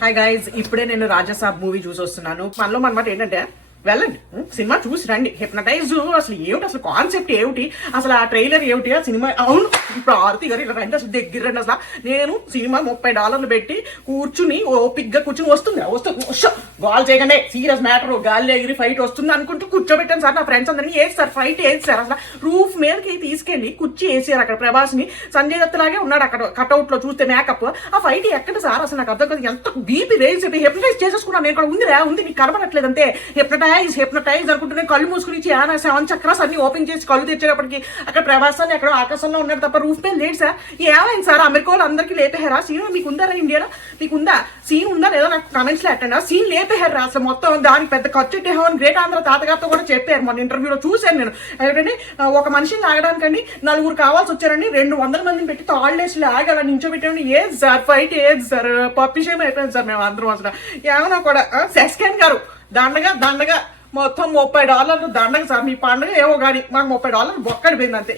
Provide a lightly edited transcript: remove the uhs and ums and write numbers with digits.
Hi guys, ఇప్పుడే నేను Raja Saab movie చూసి వస్తున్నాను. మనలో మనమాట ఏంటంటే వెళ్ళండి, సినిమా చూసి రండి. హిప్నటైజ్ అసలు ఏమిటి, అసలు కాన్సెప్ట్ ఏమిటి, అసలు ఆ ట్రైలర్ ఏమిటి, ఆ సినిమా అవును ఇప్పుడు ఆరతి గారు ఇలా రండి, అసలు దగ్గర రండి. అసలు నేను సినిమా $30 పెట్టి కూర్చుని ఓపిక్గా కూర్చుని వస్తుంది గాల్ చేయగానే సీరియస్ మ్యాటర్ గాలి ఎగిరి ఫైట్ వస్తుంది అనుకుంటూ కూర్చోబెట్టాను సార్. నా ఫ్రెండ్స్ అందరినీ ఏది సార్ ఫైట్ ఏది సార్, అసలు రూఫ్ మీదకి తీసుకెళ్లి కుర్చీ వేసారు. అక్కడ ప్రభాస్ ని సంజయ్ దత్ లాగే ఉన్నాడు అక్కడ కట్అవుట్ లో చూస్తే మేకప్. ఆ ఫైట్ ఎక్కడ సార్ అసలు నాకు అర్థం కాదు. ఎంత బీపీ రేజ్ చెప్పి హిప్నటైజ్ చేసేసుకున్నాను నేను. ఇక్కడ ఉంది నీకు కనబడట్లేదు అంతే. హిప్నటైజ్ అనుకుంటే కళ్ళు మూసుకుని 7 చక్రాస్ అన్ని ఓపెన్ చేసి కళ్ళు తెచ్చేటప్పటికి అక్కడ ప్రభాస్ అని ఎక్కడ ఆకాశంలో ఉన్నాడు తప్ప రూఫ్ మీద లేడు సార్. ఏమైంది సార్, అమెరికా వాళ్ళు అందరికీ లేపేహారా సీన్? మీకు ఉందా ఇండియాలో, మీకు ఉందా సీన్ ఉందా లేదా నాకు కమెంట్స్ లో ఎట్టండి. సీన్ లేపేహారు అసలు మొత్తం. దానికి పెద్ద ఖర్చు పెట్టేహామని గ్రేట్ ఆంధ్ర తాతగారితో కూడా చెప్పారు మొన్న ఇంటర్వ్యూలో చూశాను నేను. ఏంటంటే ఒక మనిషిని లాగడానికండి 4 కావాల్సి వచ్చారండి. 200 మందిని పెట్టి తాళ్ళేసి లాగి అలా నించోబెట్టామని ఏది సార్ ఫైట్, ఏది సార్ పప్పిషేం అయిపోయింది సార్ మేము అందరం. అసలు ఏమన్నా కూడా సెస్కెన్ గారు దండగా మొత్తం $30 దండగ సార్. మీ పండుగ ఏవో కానీ మాకు $30 బొక్కడిపోయింది అంతే.